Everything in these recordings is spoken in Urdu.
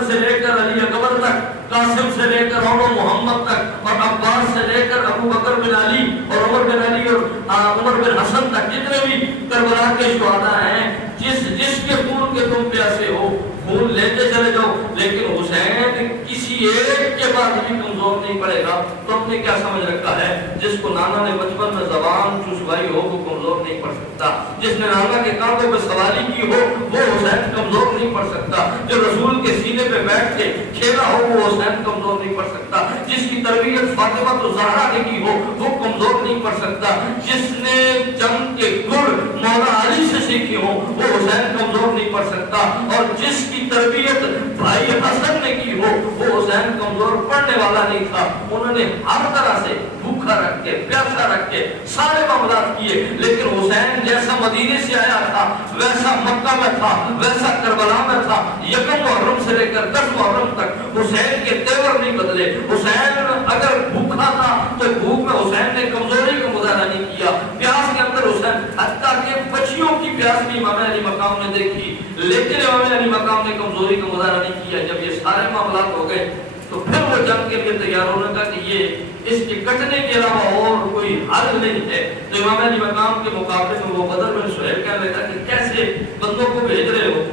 حیدر سے لے کر علی اکبر تک، قاسم سے لے کر محمد تک، اور عباس سے لے کر ابو بکر بن علی اور عمر بن علی اور عمر بن حسن تک، جتنے بھی کربلا کے شہداء ہیں، جس کے خون کے تم پیاسے ہو خون لیتے چلے جاؤ، لیکن حسین کسی ایک کے بعد بھی کمزور نہیں پڑے گا۔ تو ہم نے کیا سمجھ رکھا ہے، جس کو نانا نے بچپن میں زبان چسوائی ہو وہ کمزور نہیں پڑ سکتا، جس نے نانا کے کانٹوں پہ سواری کی ہو وہ حسین کمزور نہیں پڑ سکتا، جو رسول کے سینے پہ بیٹھ کے کھیلا ہو وہ حسین کمزور نہیں پڑ سکتا، جس کی تربیت فاطمہ تو زہرا نے کی ہو وہ کمزور نہیں پڑ سکتا، جس نے جنگ کے گڑ مولا علی سے سیکھی ہو وہ حسین کمزور نہیں پڑ سکتا، اور جس کی تربیت بھائی حسن نے کی ہو وہ حسین کمزور پڑنے والا نہیں تھا۔ انہوں نے ہر طرح سے بھوکا رکھ کے پیاسا رکھ کے سارے معاملات کیے، لیکن حسین جیسا مدینے سے آیا تھا ویسا مکہ میں تھا، ویسا کربلا میں تھا۔ یکم محرم سے لے کر 10 محرم تک حسین کے تیور نہیں بدلے۔ حسین اگر بھوکا تھا تو بھوک میں حسین نے کمزوری کا مظاہرہ نہیں کیا، پیاس کے اندر حسین حتیٰ کہ بچیوں کی پیاس بھی امام علی مقام نے دیکھی، لیکن امام علی مقام نے کمزوری کا مظاہرہ نہیں کیا۔ جب یہ سارے معاملات ہو گئے تو پھر وہ جنگ کے لیے تیار ہونے کا کہ یہ اس کے کٹنے کے علاوہ اور کوئی حل نہیں ہے۔ تو امام علی مقام کے مقابلے میں وہ بدر بن سہیل کہنے لگا کہ کیسے بندوں کو بھیج رہے ہو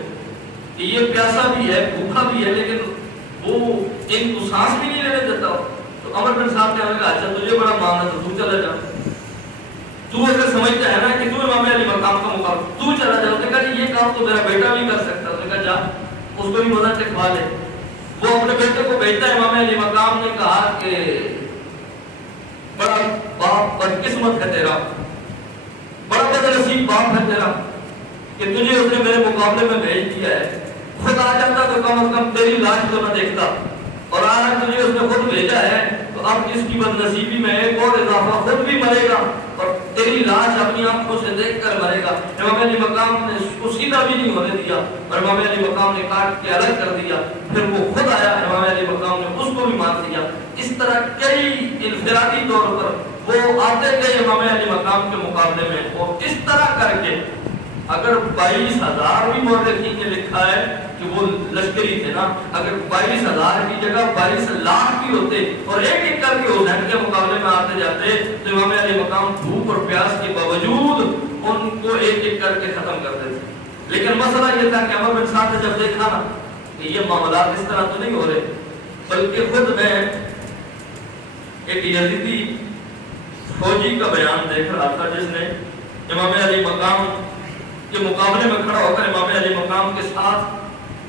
کہ یہ پیاسا بھی ہے بھوکا بھی ہے لیکن وہ ان کو سانس بھی نہیں لینے دیتا ہو۔ تو عمر بن صاحب کہنے لگا اچھا تجھے بڑا مان ہے تو تو چلا جا، تو اگر سمجھتا ہے نا کہ تو امام علی مقام کا مقابلہ تو چلا جا۔ اس نے کہا کہ یہ کام تو میرا بیٹا بھی کر سکتا ہے۔ اس نے کہا جا اس کو بھی مزہ چکھوا لے۔ وہ اپنے بیٹے کو بھیجتا ہے۔ امام علی مقام نے کہا کہ بڑا باپ بدقسمت ہے تیرا، بڑا بدنصیب باپ ہے تیرا کہ تجھے اس نے میرے مقابلے میں بھیج دیا ہے۔ خود آ جاتا تو کم از کم تیری لاش تو نہ دیکھتا، اور آج تجھے اس نے خود بھیجا ہے تو اب اس کی بدنصیبی میں ایک اور اضافہ، خود بھی مرے گا اور تیری لاش اپنی آنکھوں سے دیکھ کر مرے گا۔ امام علی مقام نے اس کو سیدھا بھی نہیں ہونے دیا اور امام علی مقام نے کاٹ کے الگ کر دیا۔ پھر وہ خود آیا، امام علی مقام نے اس کو بھی مار دیا۔ اس طرح کئی انفرادی طور پر وہ آتے گئے امام علی مقام کے مقابلے میں، اور اس طرح کر کے اگر 22,000 بھی مورخین نے لکھا ہے کہ وہ لشکری تھے نا، اگر 22,000 کی جگہ 22 لاکھ بھی ہوتے اور ایک ایک کر کے حسین کے مقابلے میں آتے جاتے تو امام علی مقام بھوک اور پیاس کے باوجود ان کو ایک ایک کر کے ختم کر دیتے۔ لیکن مسئلہ یہ تھا کہ عمر بن سعد نے جب دیکھا نا کہ یہ معاملات اس طرح تو نہیں ہو رہے، بلکہ خود میں ایک یزیدی فوجی کا بیان دیکھ رہا تھا جس نے امام علی مقام کے مقابلے میں کھڑا ہو کر امام علی مقام کے ساتھ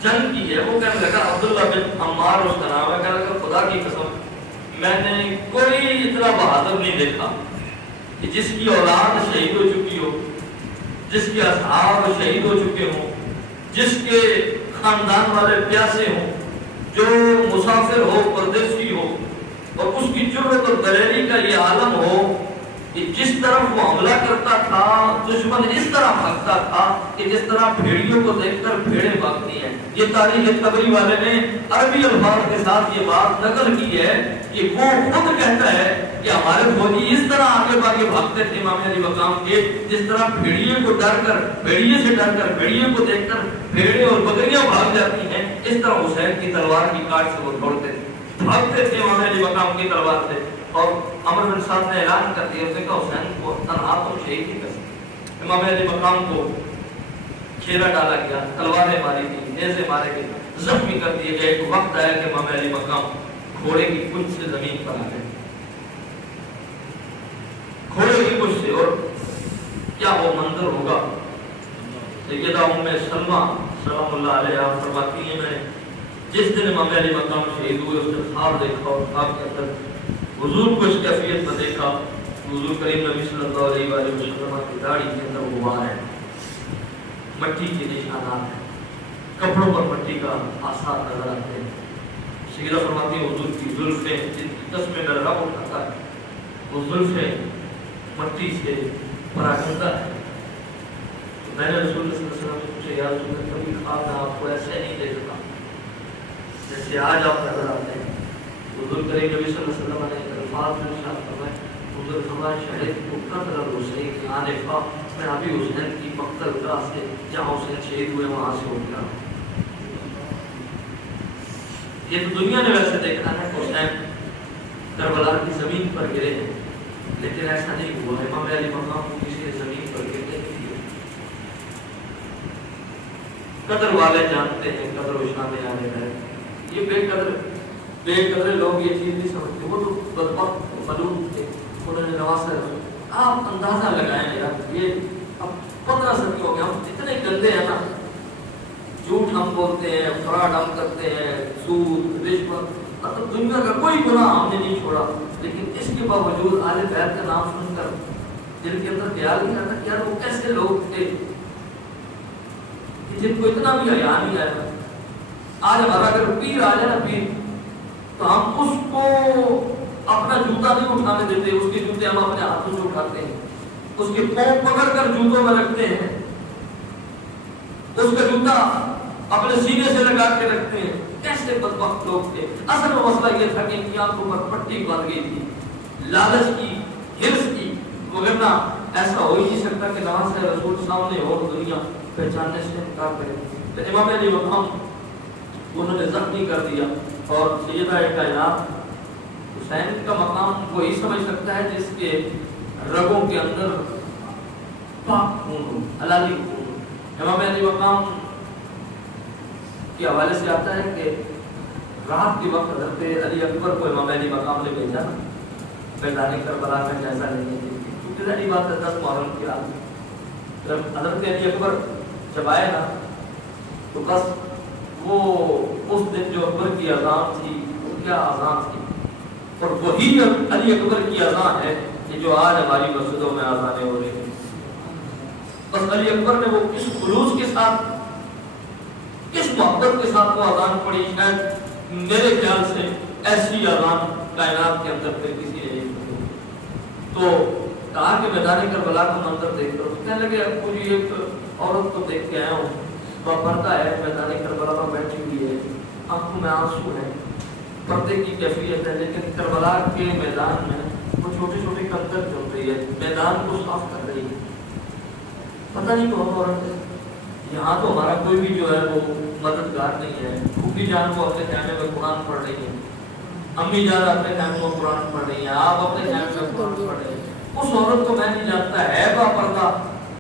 جنگ کی ہے۔ وہ کہنے لگا، عبداللہ بن عمار اس کا نام ہے، کہنے لگا خدا کی قسم میں نے کوئی اتنا بہادر نہیں دیکھا کہ جس کی اولاد شہید ہو چکی ہو، جس کے اصحاب شہید ہو چکے ہوں، جس کے خاندان والے پیاسے ہوں، جو مسافر ہو، پردیسی ہو، اور اس کی جرأت اور دلیری کا یہ عالم ہو کہ جس طرف وہ حملہ کرتا تھا دشمن اس طرح بھاگتا تھا کہ جس طرح بھیڑیوں کو دیکھ کر بھیڑیں بھاگتی ہیں۔ یہ تاریخ طبری والے نے عربی الفاظ کے ساتھ یہ بات نقل کی ہے کہ وہ خود کہتا ہے کہ ہمارے فوجی اس طرح آگے باگے بھاگتے تھے امام علی مقام کے، جس طرح بھیڑیے کو ڈر کر، بھیڑیے سے ڈر کر، بھیڑیے کو دیکھ کر بھیڑیں اور بکریاں بھاگ جاتی ہیں، اس طرح حسین کی تلوار کی کاٹ سے وہ دوڑتے تھے، بھاگتے تھے امام علی مقام کی تلوار سے۔ اور عمر بن سعد نے اعلان کر دیا، اس نے کہا حسین کو تنہا تم شہید نہیں کر سکتے۔ امام علی مقام کو کھیرا ڈالا گیا، تلواریں ماری گئی، نیزے مارے گئے، زخمی کر دیے گئے۔ ایک وقت آیا کہ امام علی مقام گھوڑے کی پونچھ سے زمین پر آ گئے، گھوڑے کی پونچھ سے، اور کیا وہ منظر ہوگا۔ سیدہ ام سلمہ سلام اللہ علیہا فرماتی ہیں میں جس دن امام علی مقام شہید ہوئے اس نے خواب دیکھا، اور خواب کے اندر حضور کو اس کیفیت میں دیکھا، حضور کریم نبی صلی اللہ علیہ وآلہ وسلم کی داڑھی کے اندر غبار ہے، مٹی کے نشانات ہیں، کپڑوں پر مٹی کا آثار نظر آتے ہیں۔ سیدہ فرماتی ہیں حضور کی زلفیں جن کی قسمیں میرا رب اٹھاتا ہے، وہ زلفیں مٹی سے پراگندہ ہے۔ تو میں نے رسول اللہ صلی اللہ علیہ وسلم سے پوچھا یا رسول اللہ کبھی خواب میں آپ کو ایسے نہیں دیکھتا جیسے آج آپ نظر آتے ہیں۔ حضور کریم نبی صلی اللہ علیہ وسلم نے الفاظ میں ارشاد فرمایا، حضور فرمایا شہید کو قتل الحسین عارفہ، میں ابھی حسین کی مقتل گاہ سے جہاں حسین شہید ہوئے وہاں سے اٹھ گیا۔ یہ تو دنیا نے ویسے دیکھا ہے حسین کربلا کی زمین پر گرے ہیں، لیکن ایسا نہیں ہوا۔ امام علی مقام کو کسی نے زمین پر گرنے نہیں دیا۔ قدر والے جانتے ہیں قدر و شان آنے ہے۔ یہ بے قدر لوگ یہ چیز نہیں سمجھتے، وہ تو بدبخت ملوک تھے، انہوں نے نواسہ رسول۔ آپ اندازہ لگائیں یار، یہ اب 15 صدی ہو گئے، ہم اتنے گندے ہیں نا، جھوٹ ہم بولتے ہیں، فراڈ ہم کرتے ہیں، سود رشوت، مطلب دنیا کا کوئی گناہ ہم نے نہیں چھوڑا، لیکن اس کے باوجود اہل بیت کا نام سن کر دل کے اندر خیال نہیں آتا کہ یار وہ کیسے لوگ تھے کہ جن کو اتنا بھی حیا نہیں آیا۔ آج ہمارا اگر پیر آ جائے نا پیر، تو ہم اس کو اپنا جوتا نہیں اٹھانے دیتے، اس کے جوتے ہم اپنے ہاتھوں سے اٹھاتے ہیں، اس کے پاؤں پکڑ کر جوتوں میں رکھتے ہیں، اس کا جوتا اپنے سینے سے لگا کے رکھتے ہیں۔ کیسے بدبخت لوگ تھے۔ اصل میں مسئلہ یہ تھا کہ ان کی آنکھوں پر پٹی بن گئی تھی، لالچ کی، ہرس کی، وغیرہ ایسا ہو ہی نہیں سکتا کہ نواز رسول سامنے اور دنیا پہچاننے سے انکار کرے۔ تو امام علی مقام انہوں نے زخمی کر دیا، اور سیدہ کائنات حسین کا مقام وہی سمجھ سکتا ہے جس کے رگوں کے اندر پاک خون ہو، حلالی خون ہو۔ امام علی مقام کے حوالے سے آتا ہے کہ رات کے وقت حضرت علی اکبر کو امام علی مقام نے بھیجا نا میدان کربلا کا جائزہ لینے کے لیے، کیونکہ ظاہری بات ہے 10 محرم کی رات جب حضرت علی اکبر جب آئے نا، تو بس وہ اس دن جو اکبر کی اذان تھی وہ کیا اذان تھی، اور وہی علی اکبر کی اذان ہے کہ جو آج ہماری مسجدوں میں اذانیں ہو رہی ہیں۔ بس علی اکبر نے وہ کس خلوص کے ساتھ، کس محبت کے ساتھ وہ اذان پڑھی، شاید میرے خیال سے ایسی اذان کائنات کے اندر پھر کسی نے نہیں پڑھی۔ تو کہا کہ میدان کربلا کا منظر دیکھ کر کہنے لگے ابو جی ایک عورت کو دیکھ کے آیا ہوں، وہ پردہ ہے، میدان کربلا میں بیٹھی ہوئی ہے، آنکھوں میں آنسو ہے، پردے کی کیفیت ہے، لیکن کربلا کے میدان میں وہ چھوٹے چھوٹے کنکر چل رہی ہے، میدان کو صاف کر رہی ہے، پتہ نہیں کون عورت ہے۔ یہاں تو ہمارا کوئی بھی جو ہے وہ مددگار نہیں ہے، پھوپھی جان کو اپنے خیمے میں قرآن پڑھ رہی ہے، امی جان اپنے خیمے میں قرآن پڑھ رہی ہیں، آپ اپنے خیمے میں قرآن پڑھ رہے ہیں، اس عورت کو میں نہیں جانتا ہے با پردہ